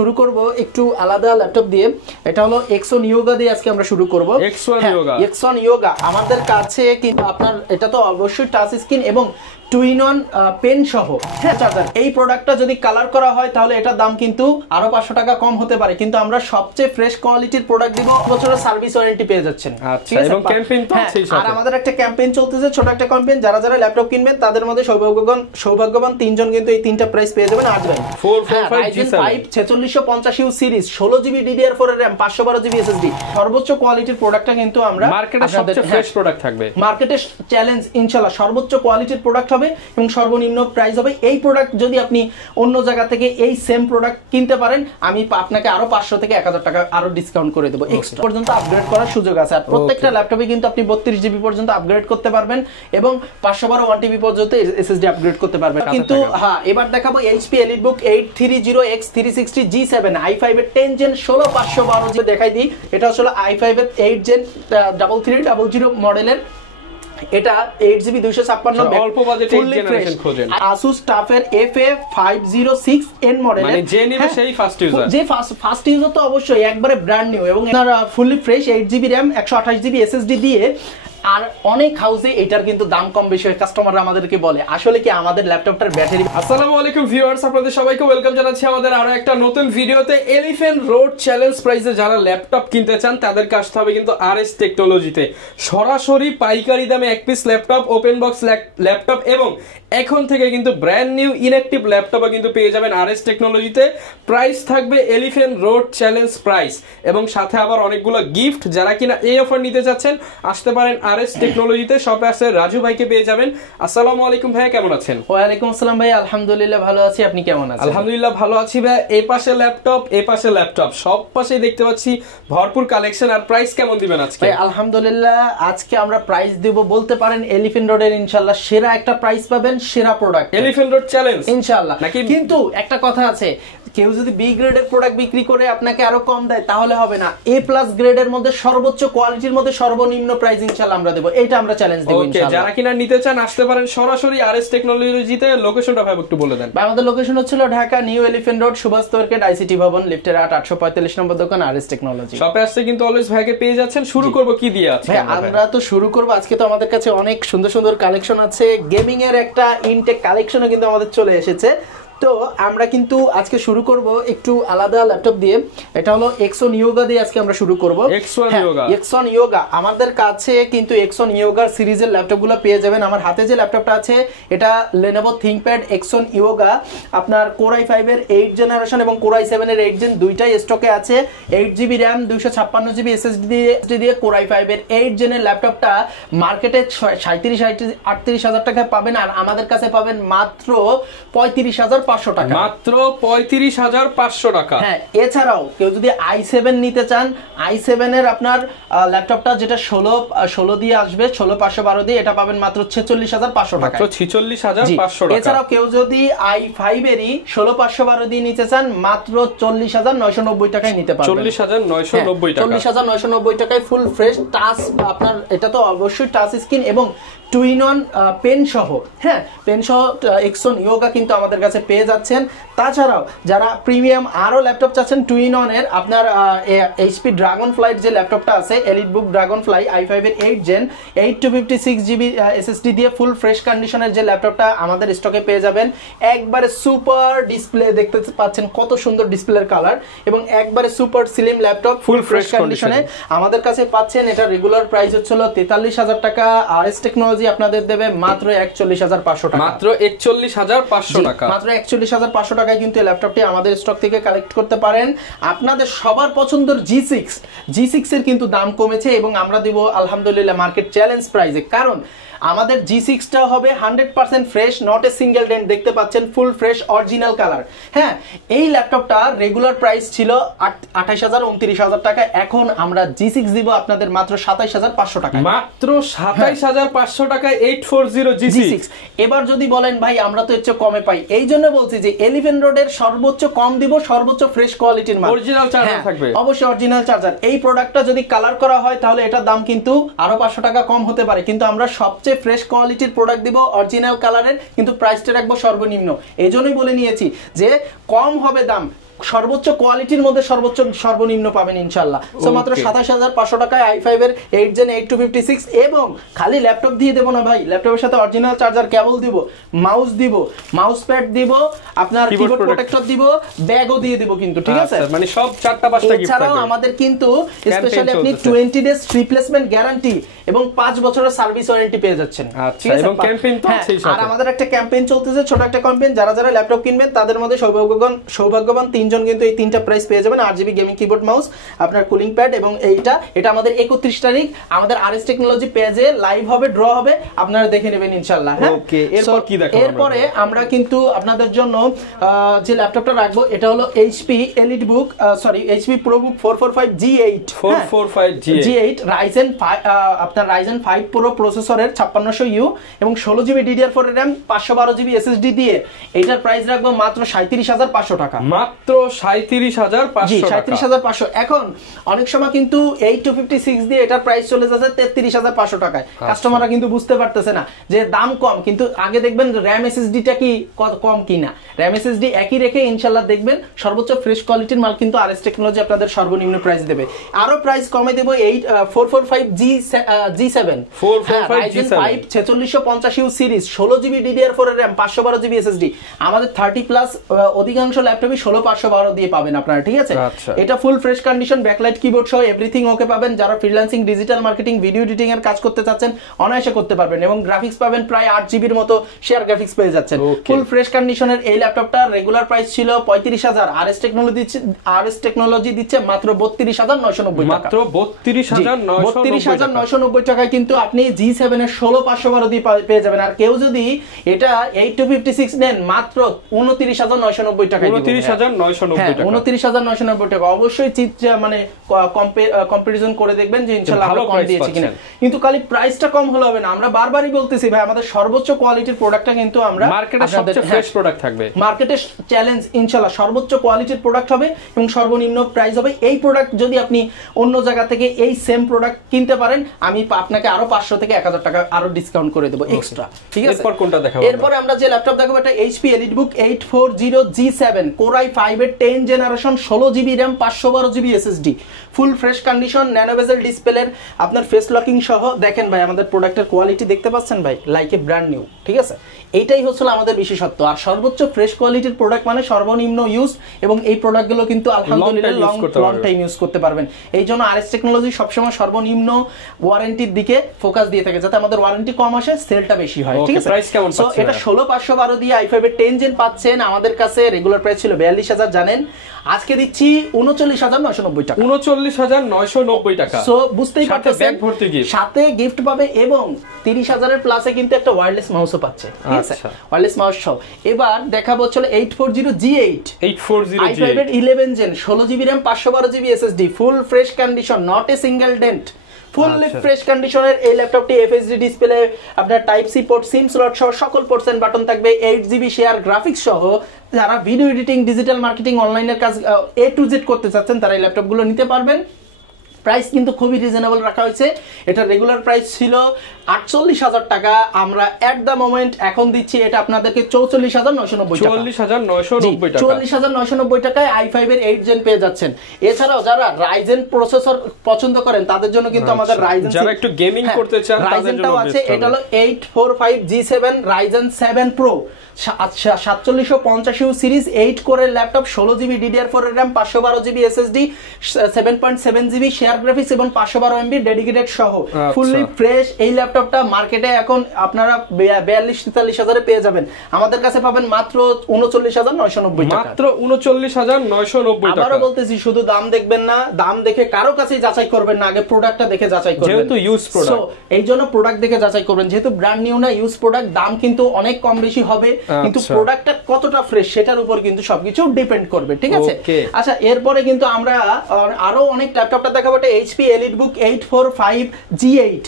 শুরু করব একটু আলাদা ল্যাপটপ দিয়ে। এটা হলো এক্সন ইয়োগা দিয়ে আজকে আমরা শুরু করব। এক্সন ইয়োগা আমাদের কাছে কিন্তু আপনার এটা তো অবশ্যই টাচ স্ক্রিন এবং টুইন অন পেন সহ চার্জার। এই প্রোডাক্টটা যদি কালার করা হয় তাহলে এটার দাম কিন্তু আরো 500 টাকা কম হতে পারে, কিন্তু আমরা সবচেয়ে ফ্রেশ কোয়ালিটির প্রোডাক্ট দিব, বছরের সার্ভিস ওয়ারেন্টি পেয়ে যাচ্ছেন। এবং ক্যাম্পেইন তো আছেই সাথে। আর আমাদের একটা ক্যাম্পেইন চলতেছে, ছোট একটা ক্যাম্পেইন, যারা যারা ল্যাপটপ কিনবেন তাদের মধ্যে সৌভাগ্যবান 3 জন কিন্তু এই 3টা প্রাইস পেয়ে যাবেন। আজ ভাই 4650U সিরিজ 16GB DDR4 এর RAM 512GB SSD সর্বোচ্চ কোয়ালিটির প্রোডাক্টটা কিন্তু আমরা মার্কেটের সবচেয়ে ফ্রেশ প্রোডাক্ট থাকবে। মার্কেটের চ্যালেঞ্জ ইনশাআল্লাহ সর্বোচ্চ কোয়ালিটির প্রোডাক্ট হবে এবং সর্বনিম্ন প্রাইস হবে। এই প্রোডাক্ট যদি আপনি অন্য জায়গা থেকে এই সেম প্রোডাক্ট কিনতে পারেন, আমি আপনাকে আরো 500 থেকে 1000 টাকা আরো ডিসকাউন্ট করে দেব। এক্সট্রা পর্যন্ত আপগ্রেড করার সুযোগ আছে। আর প্রত্যেকটা ল্যাপটপে কিন্তু আপনি 32GB পর্যন্ত আপগ্রেড করতে পারবেন এবং 512 1TB পর্যন্ত SSD আপগ্রেড করতে পারবেন। কিন্তু হ্যাঁ, এবার দেখাবো HP EliteBook 830X360 G7 i5 এর 10 Gen 16512 দেখাই দিই। এটা আসলে i5 এর 8 Gen 3300 মডেলের। এটা 8GB 256 অল্প বাজেটে জেনারেশন খোঁজেন। Asus TUF এর FA506N মডেল, মানে যে নেবে সেই ফার্স্ট ইউজার, যে ফার্স্ট ইউজার তো অবশ্যই একবারে ব্র্যান্ড নিউ এবং আপনারা fully fresh 8GB RAM 128GB SSD দিয়ে। আর অনেক হাউসে এটার কিন্তু দাম কম বেশি হয়, কাস্টমাররা আমাদেরকে বলে আসলে কি আমাদের ল্যাপটপটার ব্যাটারি। আসসালামু আলাইকুম ভিউয়ার্স, আপনাদের সবাইকে ওয়েলকাম জানাচ্ছি আমাদের আরো একটা নতুন ভিডিওতে। এলিফ্যান্ট রোড চ্যালেঞ্জ প্রাইসে যারা ল্যাপটপ কিনতে চান তাদেরকে আসতে হবে কিন্তু RS টেকনোলজিতে। সরাসরি পাইকারি দামে এক piece laptop, open box laptop এবং এখন থেকে কিন্তু ব্র্যান্ড নিউ ইনঅ্যাক্টিভ ল্যাপটপও কিন্তু পেয়ে যাবেন RS টেকনোলজিতে। প্রাইস থাকবে এলিফ্যান্ট রোড চ্যালেঞ্জ প্রাইস এবং সাথে আবার অনেকগুলো গিফট। যারা কিনা এই অফার নিতে চাচ্ছেন আসতে পারেন RS টেকনোলজিতে। শপে আসে রাজু ভাইকে পেয়ে যাবেন। আসসালামু আলাইকুম ভাই, কেমন আছেন? ওয়ালাইকুম আসসালাম ভাই, আলহামদুলিল্লাহ ভালো আছি, আপনি কেমন আছেন? আলহামদুলিল্লাহ ভালো আছি ভাই। এই পাশে ল্যাপটপ, এই পাশে ল্যাপটপ, সব পাশেই দেখতে পাচ্ছি ভরপুর কালেকশন। আর প্রাইস কেমন দিবেন আজকে? ভাই আলহামদুলিল্লাহ আজকে আমরা প্রাইস দেব বলতে পারেন এলিফ্যান্ট রোডের ইনশাআল্লাহ সেরা একটা প্রাইস পাবেন, সেরা প্রোডাক্ট এলিফ্যান্ট রোড চ্যালেঞ্জ ইনশাআল্লাহ। কিন্তু একটা কথা আছে, কেউ যদি বি গ্রেডের প্রোডাক্ট বিক্রি করে আপনাকে আরো কম দেয় তাহলে হবে না। এ প্লাস গ্রেডের মধ্যে সর্বোচ্চ কোয়ালিটির মধ্যে সর্বনিম্ন প্রাইস ইনশাআল্লাহ আমরা দেব, এটা আমরা চ্যালেঞ্জ দেব ইনশাআল্লাহ। যারা কিনা নিতে চান আসতে পারেন সরাসরি RS টেকনোলজিতে। লোকেশনটা ভাই একটু বলে দেন। আমাদের লোকেশন হচ্ছিল Dhaka New Elephant Road, Subhash market, ICT ভবন, লিফটের 845 নম্বর দোকান, RS টেকনোলজি। শপে আসতে কিন্তু অলওয়েজ ভাইকে পেয়ে যাচ্ছেন। শুরু করব কি দিয়ে আজকে? আমরা তো শুরু করব আজকে, তো আমাদের কাছে অনেক সুন্দর সুন্দর কালেকশন আছে। গেমিং এর একটা ইনটেক কালেকশনও কিন্তু আমাদের চলে এসেছে। তো আমরা কিন্তু আজকে শুরু করব একটু আলাদা ল্যাপটপ দিয়ে। এটা হলো এক্সন ইয়োগা দিয়ে আজকে আমরা শুরু করব। এক্সন ইয়োগা আমাদের কাছে কিন্তু এক্সন ইয়োগার সিরিজের ল্যাপটপগুলো পেয়ে যাবেন। আমার হাতে যে ল্যাপটপটা আছে এটা Lenovo ThinkPad এক্সন ইয়োগা, আপনার Core i5 এর 8 জেনারেশন এবং Core i7 এর 8 জেন দুইটাই স্টকে আছে। 8GB RAM 256GB SSD দিয়ে Core i5 এর 8 জেনের ল্যাপটপটা মার্কেটে 37-38 হাজার টাকায় পাবেন, আর আমাদের কাছে পাবেন মাত্র 35,500 টাকা। মাত্র 35,500 টাকা। হ্যাঁ, এছাড়াও কেউ যদি i7 নিতে চান, i7 এর আপনার ল্যাপটপটা যেটা 16 দিয়ে আসবে, 16512 দিয়ে, এটা পাবেন মাত্র 46,500 টাকা। মাত্র 46,500 টাকা। এছাড়াও কেউ যদি i5 এরই 16512 দিয়ে নিতে চান মাত্র 40,990 টাকায় নিতে পারবেন। 40,990 টাকা। 40,990 টাকায় ফুল ফ্রেশ টাচ, আপনার এটা তো অবশ্যই টাচ স্ক্রিন এবং টুইন অন পেন সহ, হ্যাঁ পেন সহ এক্সন ইয়োগা কিন্তু আমাদের কাছে পেয়ে যাচ্ছেন। তাছাড়াও যারা প্রিমিয়াম আরো ল্যাপটপ চাচ্ছেন টুইন অন এর, আপনার HP ড্রাগনফ্লাই যে ল্যাপটপটা আছে EliteBook ড্রাগনফ্লাই i5 এর 8 জেন 8256GB SSD দিয়ে ফুল ফ্রেশ কন্ডিশনের যে ল্যাপটপটা আমাদের স্টকে পেয়ে যাবেন। একবারে সুপার ডিসপ্লে দেখতে পাচ্ছেন, কত সুন্দর ডিসপ্লের কালার এবং একবারে super slim laptop full fresh কন্ডিশনে আমাদের কাছে পাচ্ছেন। এটা রেগুলার প্রাইস হচ্ছিল 43,000 টাকা, RS টেকনোলজি আপনাদের দেবে মাত্র 41,500 টাকা। মাত্র 41,500 টাকা। মাত্র 41,500 টাকায় কিন্তু এই ল্যাপটপটি আমাদের স্টক থেকে কালেক্ট করতে পারেন। আপনাদের সবার পছন্দের G6 এর কিন্তু দাম কমেছে এবং আমরা দিব আলহামদুলিল্লাহ মার্কেট চ্যালেঞ্জ প্রাইসে, কারণ আমাদের G6টা হবে 100% fresh, not a single dent. দেখতে পাচ্ছেন ফুল ফ্রেশ অরিজিনাল কালার। হ্যাঁ, এই ল্যাপটপটা রেগুলার প্রাইস ছিল 28,000-29,000 টাকা, এখন আমরা G6 দিব আপনাদের মাত্র 27,500 টাকা। মাত্র 27,500 টাকায় 840 G6। এবার যদি বলেন ভাই আমরা তো এর চেয়ে কমে পাই, এই জন্য বলছি যে এলিফ্যান্ট রোডের সর্বোচ্চ কম দিব, সর্বোচ্চ ফ্রেশ কোয়ালিটির মাল, অরিজিনাল চার্জার থাকবে, অবশ্যই অরিজিনাল চার্জার। এই প্রোডাক্টটা যদি কালার করা হয় তাহলে এটার দাম কিন্তু আরো 500 টাকা কম হতে পারে, কিন্তু আমরা সবচেয়ে ফ্রেশ কোয়ালিটির প্রোডাক্ট দিব অরিজিনাল কালারের, কিন্তু প্রাইসটা রাখবো সর্বনিম্ন। এই জন্যই বলে নিয়েছি যে কম হবে দাম, সর্বোচ্চ কোয়ালিটির মধ্যে সর্বোচ্চ সর্বনিম্ন পাবেন ইনশাআল্লাহ। সো মাত্র 27500 টাকায় i5 এর 8 Gen 8256 এবং খালি ল্যাপটপ দিয়ে দেব না ভাই, ল্যাপটপের সাথে অরিজিনাল চার্জার কেবল দিব, মাউস দিব, মাউস প্যাড দিব, আপনার কিবোর্ড প্রোটেক্টর দিব, ব্যাগও দিয়ে দিব কিন্তু, ঠিক আছে? মানে সব 4টা 5টা গিফট এছাড়াও আমাদের কিন্তু স্পেশালি আপনি 20 ডেজ রিপ্লেসমেন্ট গ্যারান্টি এবং 5 বছরের সার্ভিস ওয়ারেন্টি পেয়ে যাচ্ছেন। আচ্ছা, এবং ক্যাম্পেইন তো আছেই সাথে। আর আমাদের একটা ক্যাম্পেইন চলতেছে, ছোট একটা ক্যাম্পেইন, যারা যারা ল্যাপটপ কিনবেন তাদের মধ্যে সৌভাগ্যবান 3 জন কিন্তু এই 3টা প্রাইস পেয়ে যাবেন। 8GB গেমিং কিবোর্ড মাউস, আপনার কুলিং প্যাড, এবং এটা আমাদের 31 তারিখ আমাদের আরএস টেকনোলজি পেজে লাইভ হবে, ড্র হবে, আপনারা দেখে নেবেন ইনশাআল্লাহ। হ্যাঁ, ওকে, এরপর কি দেখাবো? এরপরে আমরা কিন্তু আপনাদের জন্য যে ল্যাপটপটা রাখবো এটা হলো HP EliteBook HP ProBook 445 G8 G8 Ryzen 5 আপনার Ryzen 5 Pro প্রসেসরের 5600U এবং 16GB DDR4 এর RAM 512GB SSD দিয়ে এটার প্রাইস রাখবো মাত্র 37500 টাকা। মাত্র 37500 জি 37500। এখন অনেক সময় কিন্তু 8256 দিয়ে এটার প্রাইস চলে যাচ্ছে 33500 টাকায়। কাস্টমাররা কিন্তু বুঝতে পারতেছে না যে দাম কম, কিন্তু আগে দেখবেন RAM SSD টা কি কম কিনা। RAM SSD একই রেখে ইনশাআল্লাহ দেখবেন সর্বোচ্চ ফ্রেশ কোয়ালিটির মাল কিন্তু আরএস টেকনোলজি আপনাদের সর্বনিম্ন প্রাইস দেবে। আরো প্রাইস কমে দেব 445 G7 Ryzen 5 4650U series 16GB DDR4 এর RAM 512GB SSD আমাদের 30+ অধিকাংশ ল্যাপটপই 16512 দিয়ে পাবেন আপনারা, ঠিক আছে? এটা ফুল ফ্রেশ কন্ডিশন, ব্যাকলাইট কিবোর্ড সহ এভরিথিং ওকে পাবেন। যারা freelancing, digital marketing, video editing এর কাজ করতে চাচ্ছেন অনায়াসে করতে পারবেন এবং গ্রাফিক্স পাবেন প্রায় 8GB এর মতো শেয়ার গ্রাফিক্স পেয়ে যাচ্ছেন। ফুল ফ্রেশ কন্ডিশনের এই ল্যাপটপটা রেগুলার প্রাইস ছিল 35000, আরএস টেকনোলজি দিচ্ছে মাত্র 32990 টাকা। মাত্র 32990 টাকায় কিন্তু আপনি G7 এর 16512 দিয়ে পেয়ে যাবেন। আর কেউ যদি এটা 8256 নেন মাত্র 29990 টাকায় 29990 টাকা। 29990 টাকা। অবশ্যই মানে কম্পারিজন করে দেখবেন যে ইনশাআল্লাহ আমরা কম দিয়েছি কিনা। কিন্তু খালি প্রাইসটা কম হলে হবে না, আমরা বারবারই বলতেছি ভাই আমাদের সর্বোচ্চ কোয়ালিটির প্রোডাক্টটা কিন্তু আমরা মার্কেটে সবচেয়ে ফ্রেশ প্রোডাক্ট থাকবে। মার্কেটে চ্যালেঞ্জ ইনশাআল্লাহ সর্বোচ্চ কোয়ালিটির প্রোডাক্ট হবে এবং সর্বনিম্ন প্রাইস হবে। এই প্রোডাক্ট যদি আপনি অন্য জায়গা থেকে এই সেম প্রোডাক্ট কিনতে পারেন আমি আপনাকে আরো 500 থেকে 1000 টাকা আরো ডিসকাউন্ট করে দেব এক্সট্রা, ঠিক আছে? এরপর কোনটা দেখাবো? এরপর আমরা যে ল্যাপটপ দেখাবো এটা HP EliteBook 840 G7 Core i5 এর 10 generation 16GB RAM 512GB SSD full fresh condition, nano বেজেল ডিসপ্লের আপনার ফেস লকিং সহ। দেখেন ভাই আমাদের প্রোডাক্টের কোয়ালিটি দেখতে পাচ্ছেন ভাই, লাইক এ ব্র্যান্ড নিউ, ঠিক আছে? এইটাই হচ্ছে আমাদের বিশেষত্ব। আর সর্বোচ্চ ফ্রেশ কোয়ালিটির প্রোডাক্ট মানে সর্বনিম্ন ইউজ, এবং এই প্রোডাক্টগুলো কিন্তু আলহামদুলিল্লাহ লং টাইম ইউজ করতে পারবেন। এই জন্য আরএস টেকনোলজি সবসময় সর্বনিম্ন ওয়ারেন্টির দিকে ফোকাস দিয়ে থাকে যাতে আমাদের ওয়ারেন্টি কম আসে, সেলটা বেশি হয়, ঠিক আছে? প্রাইস কেমন পাচ্ছেন? এটা 16512 দিয়ে i5 এর 10 জেন পাচ্ছেন। আমাদের কাছে রেগুলার প্রাইস ছিল 42000 জানেন, আজকে দিচ্ছি 39990 টাকা। 39990 টাকা। সো বুঝতেই পারতেছেন সাথে গিফট পাবে এবং 30000 এর প্লাসে কিন্তু একটা ওয়্যারলেস মাউসও পাচ্ছে, ঠিক আছে? ওয়্যারলেস মাউস সহ। এবার দেখাবো হলো 840 G8 i5 এর 11 gen 16GB RAM 512GB SSD full fresh condition, not a single dent, fully fresh কন্ডিশনের এই ল্যাপটপটি FHD ডিসপ্লে, আপনার type C port, SIM slot সহ সকল পোর্টস এন্ড বাটন থাকবে, 8GB শেয়ার গ্রাফিক্স সহ। যারা ভিডিও এডিটিং, ডিজিটাল মার্কেটিং, অনলাইনের কাজ A to Z করতে চাচ্ছেন তারা এই ল্যাপটপগুলো নিতে পারবেন। প্রাইস কিন্তু খুবই রিজনেবল রাখা হয়েছে। এটা রেগুলার প্রাইস ছিল 48000 টাকা, আমরা এট দ্য মোমেন্ট এখন দিচ্ছি এটা আপনাদেরকে 44990 টাকা। 44990 টাকায় i5 এর 8 জেন পেয়ে যাচ্ছেন। এছাড়াও যারা রাইজেন প্রসেসর পছন্দ করেন তাদের জন্য কিন্তু আমাদের রাইজেন, যারা একটু গেমিং করতে চান তাদের জন্য আছে। এটা হলো 845 G7 Ryzen 7 Pro 4750U series 8 কোরের ল্যাপটপ, 16GB DDR4 এর RAM 512GB SSD 7.7GB share graphics এবং 512MB ডেডিকেটেড সহ ফুললি ফ্রেশ। এই ল্যাপটপটা মার্কেটে এখন আপনারা 42-43 এ পেয়ে যাবেন, আমাদের কাছে পাবেন মাত্র 39990 টাকা। মাত্র 39990 টাকা। আবারও বলতেছি শুধু দাম দেখবেন না, দাম দেখে কারো কাছে যাচাই করবেন না, আগে প্রোডাক্টটা দেখে যাচাই করবেন। যেহেতু ইউজ প্রোডাক্ট, এই জন্য প্রোডাক্ট দেখে যাচাই করবেন। যেহেতু ব্র্যান্ড নিউ না, ইউজ প্রোডাক্ট, দাম কিন্তু অনেক কম বেশি হবে, কিন্তু প্রোডাক্টটা কতটা ফ্রেশ সেটার উপর কিন্তু সবকিছু ডিপেন্ড করবে, ঠিক আছে? আচ্ছা, এরপরে কিন্তু আমরা আরো অনেক ল্যাপটপটা দেখাবো। HP EliteBook 845 G8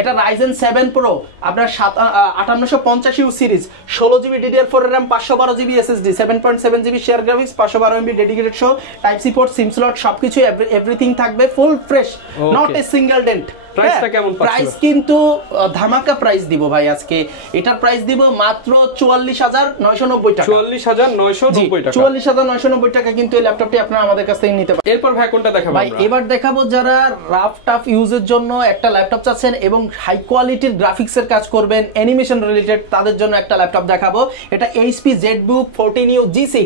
এটা Ryzen 7 Pro আপনার 5850U series 16GB DDR4 RAM 512GB SSD 7.7GB share graphics 512MB dedicated সহ type C port, SIM slot সবকিছু এভরিথিং থাকবে, full fresh, not a single dent. প্রাইসটা কেমন পাচ্ছেন? প্রাইস কিন্তু ধামাকা প্রাইস দিব ভাই আজকে। এটার প্রাইস দিব মাত্র 44990 টাকা। 44990 টাকা। 44990 টাকা কিন্তু এই ল্যাপটপটি আপনারা আমাদের কাছ থেকে নিতে পারেন। এরপর ভাই কোনটা দেখাবো ভাই আমরা? এবার দেখাবো যারা রাফ টাফ ইউজের জন্য একটা ল্যাপটপ চাচ্ছেন এবং হাই কোয়ালিটির গ্রাফিক্সের কাজ করবেন, অ্যানিমেশন রিলেটেড, তাদের জন্য একটা ল্যাপটপ দেখাবো। এটা HP ZBook 14U G6।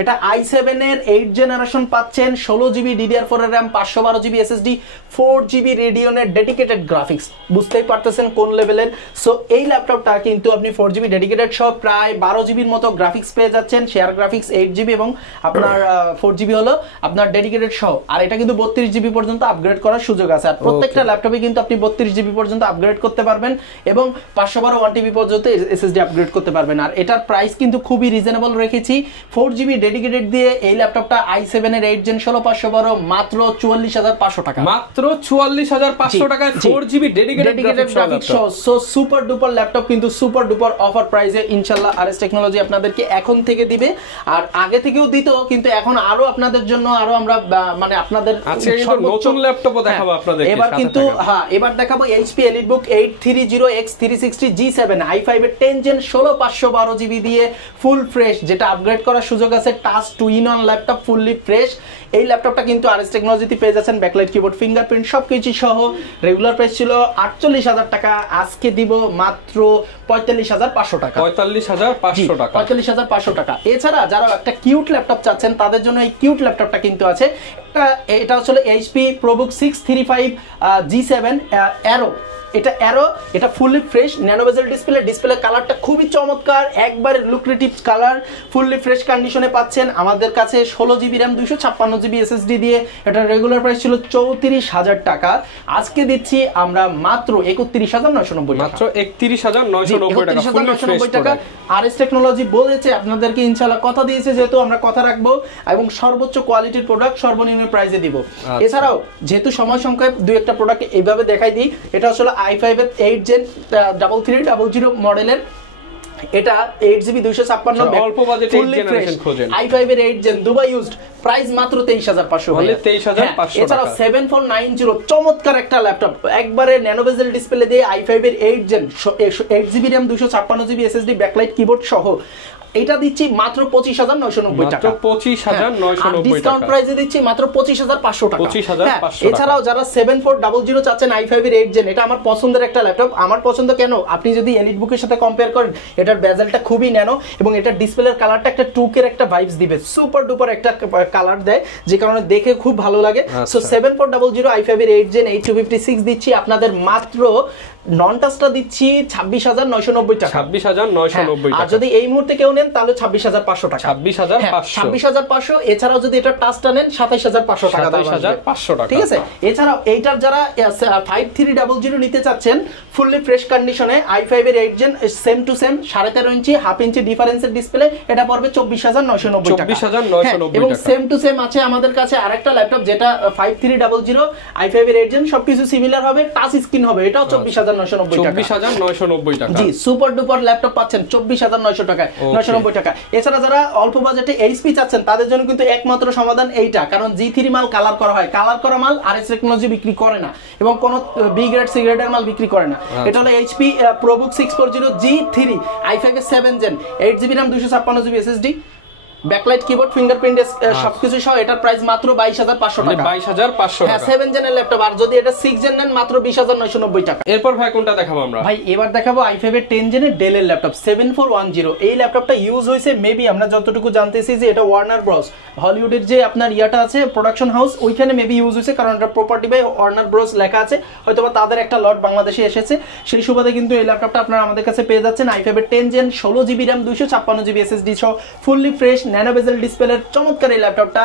এটা i7 এর 8 জেনারেশন পাচ্ছেন, 16GB DDR4 এর RAM, 512GB SSD, 4GB Radeon-এর ডেডিকেটেড গ্রাফিক্স। বুঝতেই পারতেছেন কোন লেভেলের। সো এই ল্যাপটপটা কিন্তু আপনি 4GB ডেডিকেটেড সহ প্রায় 12GBর মতো গ্রাফিক্স পেয়ে যাচ্ছেন। শেয়ার গ্রাফিক্স 8GB এবং আপনার 4GB হলো আপনার ডেডিকেটেড সহ। আর এটা কিন্তু 32GB পর্যন্ত আপগ্রেড করার সুযোগ আছে। আর প্রত্যেকটা ল্যাপটপে কিন্তু আপনি 32GB পর্যন্ত আপগ্রেড করতে পারবেন এবং 512 1TB পর্যন্ত SSD আপগ্রেড করতে পারবেন। আর এটার প্রাইস কিন্তু খুবই রিজনেবল রেখেছি। 4GB ডেডিকেটেড দিয়ে এই ল্যাপটপটা i7 এর 8 Gen 16 512 মাত্র 44500 টাকা। মাত্র 44500 টাকায় 4GB ডেডিকেটেড গ্রাফিক্স সহ। সো সুপার ডুপার ল্যাপটপ কিন্তু সুপার ডুপার অফার প্রাইসে ইনশাআল্লাহ আরএস টেকনোলজি আপনাদেরকে এখন থেকে দিবে। আর আগে থেকেও দিত, কিন্তু এখন আরো আপনাদের জন্য আরো আমরা মানে আপনাদের আজকে কিন্তু নতুন ল্যাপটপও দেখাবো আপনাদেরকে। এবার কিন্তু এবার দেখাবো HP EliteBook 830X360 G7 i5 এর 10 Gen 16 512GB দিয়ে ফুল ফ্রেশ, যেটা আপগ্রেড করার সুযোগ আছে। Touch 2-in-1 laptop, fully fresh. এই ল্যাপটপটা কিন্তু আরএস টেকনোলজিতে পেয়ে যাচ্ছেন, ব্যাকলাইট কিবোর্ড, ফিঙ্গারপ্রিন্ট সবকিছু সহ। রেগুলার প্রাইস ছিল 48000 টাকা, আজকে দিব মাত্র 45500 টাকা। 45500 টাকা। 45500 টাকা। এছাড়া যারা একটা কিউট ল্যাপটপ চাচ্ছেন তাদের জন্য এই কিউট ল্যাপটপটা কিন্তু আছে। এটা আসলে HP ProBook 635 G7 Aero। এটা fully fresh, nano bezel display কালারটা খুবই চমৎকার, একবারে লুক্রেটিভ কালার, ফুললি ফ্রেশ কন্ডিশনে পাচ্ছেন আমাদের কাছে। 16GB RAM 256GB SSD দিয়ে। এটা রেগুলার প্রাইস ছিল 34000 টাকা, আজকে দিচ্ছি আমরা মাত্র 31990 টাকা। মাত্র 31990 টাকা, ফুললি ফ্রেশ টাকা। আরএস টেকনোলজি বলেছে আপনাদেরকে, ইনশাআল্লাহ কথা দিয়েছে, যেহেতু আমরা কথা রাখবো এবং সর্বোচ্চ কোয়ালিটির প্রোডাক্ট সর্বনিম্ন প্রাইসে দিব। এছাড়াও যেহেতু সময় সংক্ষেপ, দুই একটা প্রোডাক্ট এইভাবে দেখাই দিই। এটা আসলে i5 এর 8 Gen 3300 মডেলের। এটা 8GB 256 অল্প বাজেটে 8 জেনারেশন খোঁজেন। i5 এর 8 Gen দুবাই ইউজড, প্রাইস মাত্র 23500 বলে 23500 এছাড়াও 7490 চমৎকার একটা ল্যাপটপ, একবারে ন্যানো বেজেল ডিসপ্লে দিয়ে i5 এর 8 Gen 8GB RAM 256GB SSD backlight keyboard সহ। এটা দিচ্ছি মাত্র 25990 টাকা। মাত্র 25990 টাকা ডিসকাউন্ট প্রাইসে দিচ্ছি মাত্র 25500 টাকা। 25500 এছাড়াও যারা 7400 চাচ্ছেন i5 এর 8 Gen, এটা আমার পছন্দের একটা ল্যাপটপ। আমার পছন্দ কেন, আপনি যদি EliteBook এর সাথে কম্পেয়ার করেন, এটার বেজেলটা খুবই ন্যানো এবং এটার ডিসপ্লের কালারটা একটা টুকের একটা ভাইবস দিবে, সুপার ডুপার একটা কালার দেয়, যে কারণে দেখে খুব ভালো লাগে। সো 7400 i5 এর 8 Gen 8256 দিচ্ছি আপনাদের মাত্র, নন টাচটা দিচ্ছি 26990 টাকা। 26990 টাকা। আর যদি এই মুহূর্তে কেউ নেন তাহলে 26500 টাকা। 26500। এছাড়াও যদি এটা টাচটা নেন 27500 টাকা। 27500 টাকা, ঠিক আছে। এছাড়াও এইটার যারা 5300 নিতে চাচ্ছেন ফুললি ফ্রেশ কন্ডিশনে, i5 এর 8 Gen same to same 13.5 inch, half inch ডিফারেন্সের ডিসপ্লে, এটা পড়বে 24990 টাকা। 24990 এবং টাকা। সেম টু সেম আছে আমাদের কাছে আরেকটা ল্যাপটপ, যেটা 5300 i5 এর 8 Gen, সবকিছু সিমিলার হবে, টাচ স্ক্রিন হবে, এটাও 24990 টাকা। 24990 টাকা। জি, সুপার ডুপার ল্যাপটপ পাচ্ছেন 24900 টাকায়, 990 টাকা। এছাড়া যারা অল্প বাজেটে HP চাচ্ছেন তাদের জন্য কিন্তু একমাত্র সমাধান এইটা, কারণ G3 মাল কালার করা হয়, কালার করা মাল আরএস টেকনোলজি বিক্রি করে না এবং কোন বি গ্রেড সি গ্রেডের মাল বিক্রি করে না। এটা হলো HP ProBook 640 G3 i5 এর 7 Gen 8GB RAM 256GB SSD, backlight keyboard, fingerprint সবকিছু সহ। এটার প্রাইস মাত্র 22500 টাকা। 22500 টাকা। 7 জেনের ল্যাপটপ। আর যদি এটা 6 জেন নেন মাত্র 20990 টাকা। এরপর ভাই কোনটা দেখাবো আমরা? ভাই এবার দেখাবো i5 এর 10 জেনের ডেলের ল্যাপটপ 7410। এই ল্যাপটপটা ইউজ হয়েছে মেবি আমরা যতটুকু জানতেছি যে এটা ওয়ার্নার ব্রস, হলিউডের যে আপনার ইয়াটা আছে প্রোডাকশন হাউস, ওইখানে মেবি ইউজ হয়েছে, কারণ এটা প্রপার্টি বাই ওয়ার্নার ব্রস লেখা আছে, হয়তোবা তাদের একটা লট বাংলাদেশে এসেছে, সেই সুবাদে কিন্তু এই ল্যাপটপটা আপনারা আমাদের কাছে পেয়ে যাচ্ছেন। i5 এর 10 gen 16GB RAM 256GB SSD সহ fully fresh nano bezel display চমৎকার এই ল্যাপটপটা,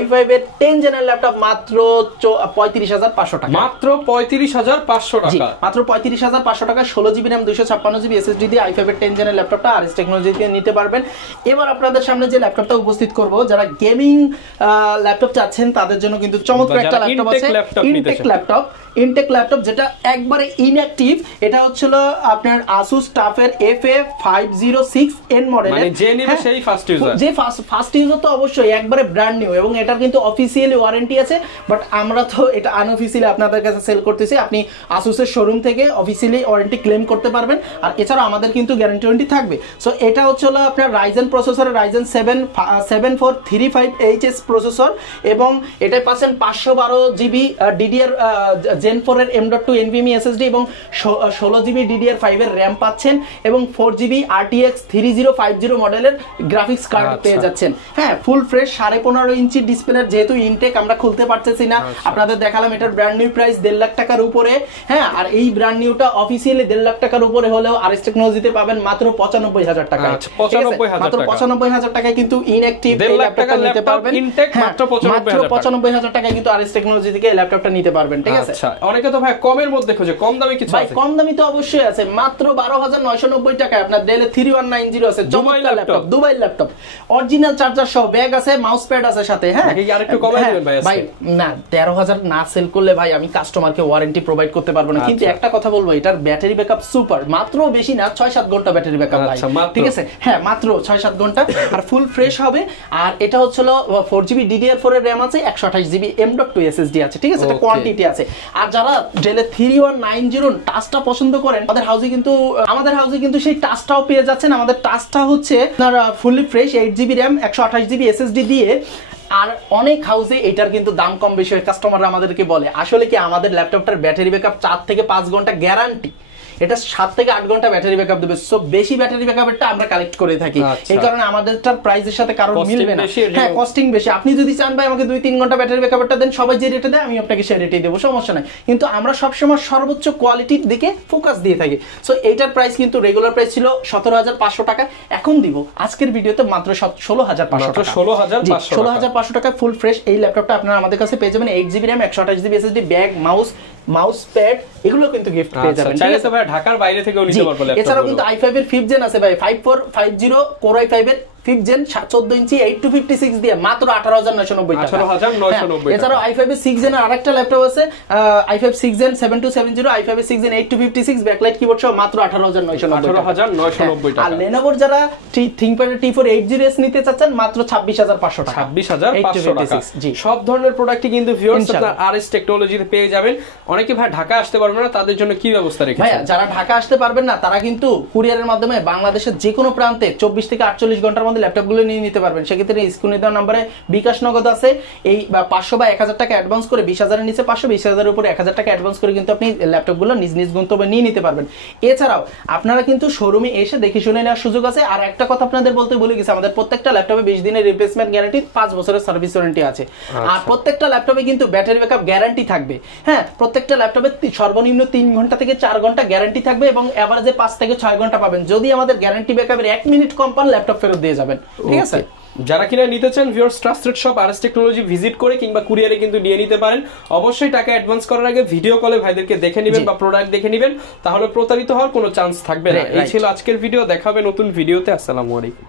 i5 এর 10 জেনের ল্যাপটপ মাত্র 35500 টাকা। মাত্র 35500 টাকা। মাত্র 35500 টাকা 16GB RAM 256GB SSD দিয়ে i5 এর 10 জেনের ল্যাপটপটা আরএস টেকনোলজি থেকে নিতে পারবেন। এবার আপনাদের সামনে যে ল্যাপটপটা উপস্থিত করব, যারা গেমিং ল্যাপটপ চাচ্ছেন তাদের জন্য কিন্তু চমৎকার একটা ল্যাপটপ আছে, ইনটেক ল্যাপটপ। ইনটেক ল্যাপটপ যেটা একবারে ইনঅ্যাক্টিভ। এটা হচ্ছিল আপনার Asus TUF এর FA506N মডেলের, মানে যে নিবে সেই ফার্স্ট ইউজার, যে ফার্স্ট ইউজার তো অবশ্যই একবারে ব্র্যান্ড নিউ, এবং এটার কিন্তু অফিসিয়ালি ওয়ারেন্টি আছে, বাট আমরা তো এটা আনঅফিসিয়ালি আপনাদের কাছে সেল করতেছি। আপনি Asus এর শোরুম থেকে অফিসিয়ালি ওয়ারেন্টি ক্লেম করতে পারবেন, আর এছাড়াও আমাদের কিন্তু গ্যারান্টি ওয়ারেন্টি থাকবে। সো এটা হচ্ছে হলো আপনার রাইজেন প্রসেসরের Ryzen 7435HS প্রসেসর, এবং এটাই পাচ্ছেন 512GB DDR Gen 4 এর M.2 NVMe SSD এবং 16GB DDR5 এর RAM পাচ্ছেন, এবং 4GB RTX 3050 মডেলের গ্রাফিক্স কার্ড পেয়ে যাচ্ছেন। হ্যাঁ, ফুল ফ্রেশ 15.5 ইঞ্চি ডিসপ্লের, যেহেতু ইনটেক আমরা খুলতে পারতেছি না, আপনাদের দেখালাম। এটার ব্র্যান্ড নিউ প্রাইস 1.5 লাখ টাকার উপরে। হ্যাঁ, আর এই ব্র্যান্ড নিউটা অফিসিয়ালি 1.5 লাখ টাকার উপরে হলেও আরএস টেকনোলজিতে পাবেন মাত্র 95,000 টাকায়। মাত্র 95,000 টাকায় কিন্তু ইনঅ্যাক্টিভ এই ল্যাপটপটা নিতে পারবেন। ইনটেক মাত্র 95,000 টাকায় কিন্তু আরএস টেকনোলজি থেকে এই ল্যাপটপটা নিতে পারবেন। ঠিক আছে, আচ্ছা, অনেকে তো ভাই কমের মধ্যে খোঁজে, কম দামে কিছু ভাই আছে? কম দামি তো অবশ্যই আছে, মাত্র 12,990 টাকায় আপনার ডেল 3190 আছে, চমৎকার laptop, Dubai laptop, original charger সহ, ব্যাগ আছে, মাউস প্যাড আছে সাথে। হ্যাঁ, আর একটু কমাই দিবেন ভাই। ভাই না, 13,000 না সেল করলে ভাই আমি কাস্টমারকে ওয়ারেন্টি প্রোভাইড করতে পারবো না। কিন্তু একটা কথা বলবো, এটার ব্যাটারি ব্যাকআপ সুপার, মাত্র বেশি না 6-7 ঘন্টা ব্যাটারি ব্যাকআপ ভাই। ঠিক আছে, হ্যাঁ মাত্র 6-7 ঘন্টা, আর ফুল ফ্রেশ হবে। আর এটা হচ্ছিল 4GB DDR4 এর RAM আছে, 128GB M.2 SSD আছে। ঠিক আছে, এটা কোয়ান্টিটি আছে। আর যারা ডেল 3190 টাচটা পছন্দ করেন, আমাদের হাউসে কিন্তু সেই টাচটাও পেয়ে যাচ্ছেন। আমাদের টাচটা হচ্ছে আপনার ফুলি fresh 8GB RAM 128GB SSD দিয়ে। আর অনেক হাউসে এটার কিন্তু দাম কম বেশি হয়, কাস্টমাররা আমাদেরকে বলে আসলে কি আমাদের ল্যাপটপটার ব্যাটারি ব্যাকআপ 4 থেকে 5 ঘন্টা গ্যারান্টি, এটা 7 থেকে 8 ঘন্টা ব্যাটারি ব্যাকআপ দেবে। সো বেশি ব্যাটারি ব্যাকআপটা আমরা কালেক্ট করে থাকি, এই কারণে আমাদেরটার প্রাইসের সাথে কারণ মিলবে না। হ্যাঁ, কস্টিং বেশি। আপনি যদি চান ভাই আমাকে 2-3 ঘন্টা ব্যাটারি ব্যাকআপটা দেন, সবাই যে রেটে দেয় আমি আপনাকে সেই রেটেই দেবো, সমস্যা নাই। কিন্তু আমরা সবসময় সর্বোচ্চ কোয়ালিটির দিকে ফোকাস দিয়ে থাকি। সো এইটার প্রাইস কিন্তু রেগুলার প্রাইস ছিল 17,500 টাকা, এখন দিব আজকের ভিডিওতে মাত্র 16,500 টাকা। 16,500 টাকা ফুল ফ্রেশ এই ল্যাপটপটা আপনারা আমাদের কাছে পেয়ে যাবেন। 8GB RAM 128GB SSD, bag, mouse pad, এগুলো কিন্তু গিফট পেয়ে যাবেন। ঠিক আছে, ঢাকার বাইরে থেকেও নিতে পারবেন। এছাড়াও কিন্তু i5 এর 5th জেন আছে ভাই, 5450 Core i5 এর 5th জেন 14 ইঞ্চি 8256 দিয়ে মাত্র 18,990 টাকা। 18,990 টাকা। এছাড়াও i5 এর 6th জেন আরেকটা ল্যাপটপ আছে, i5 6th জেন 7270, i5 এর 6th জেন 8256 ব্যাকলাইট কিবোর্ড সহ মাত্র 18,990 টাকা। আর Lenovo যারা ThinkPad T4 8GB নিতে চাচ্ছেন মাত্র 26,500 টাকা। 26,500 টাকা। সব ধরনের প্রোডাক্টই কিন্তু ভিউয়ার্স আপনারা আরএস টেকনোলজিতে পেয়ে যাবেন। অনেকে ভাই ঢাকা আসতে পারবে না, তাদের জন্য কি ব্যবস্থা রেখেছেন? ভাই যারা ঢাকা আসতে পারবেন না, তারা কিন্তু কুরিয়ারের মাধ্যমে বাংলাদেশের যে কোনো প্রান্তে 24 থেকে 48 ঘন্টার মধ্যে ল্যাপটপগুলো নিয়ে নিতে পারবেন। সেক্ষেত্রে স্ক্রিনে দেওয়া নম্বরে বিকাশ নগদ আছে, এই 500 বা 1000 টাকা অ্যাডভান্স করে 20,000 এর নিচে 500, 20,000 এর উপরে 1000 টাকা অ্যাডভান্স করে কিন্তু আপনি ল্যাপটপগুলো নিজ নিজ গন্তব্যে নিয়ে নিতে পারবেন। এছাড়াও আপনারা কিন্তু শোরুমে এসে দেখে শুনে নেওয়ার সুযোগ আছে। আর একটা কথা আপনাদের বলতে ভুলে গেছি, আমাদের প্রত্যেকটা ল্যাপটপে 20 দিনের রিপ্লেসমেন্ট গ্যারান্টি, 5 বছরের সার্ভিস ওয়ারেন্টি আছে। আর প্রত্যেকটা ল্যাপটপে কিন্তু ব্যাটারি ব্যাকআপ গ্যারান্টি থাকবে। হ্যাঁ, প্রত্যেকটা ল্যাপটপে সর্বনিম্ন 3 ঘন্টা থেকে 4 ঘন্টা গ্যারান্টি থাকবে, এবং এভারেজে 5 থেকে 6 ঘন্টা পাবেন। যদি আমাদের গ্যারান্টি ব্যাকআপের 1 মিনিট কম পান, ল্যাপটপ ফেরত দিয়ে যাবেন। ঠিক আছে, যারা কিনা নিতে চান viewers trusted shop RS technology visit করে কিংবা কুরিয়ারে কিন্তু নিয়ে নিতে পারেন। অবশ্যই টাকা অ্যাডভান্স করার আগে ভিডিও কলে ভাইদেরকে দেখে নেবেন বা প্রোডাক্ট দেখে নেবেন, তাহলে প্রতারিত হওয়ার কোনো চান্স থাকবে না। এই ছিল আজকের ভিডিও, দেখা হবে নতুন ভিডিওতে। আসসালামু আলাইকুম।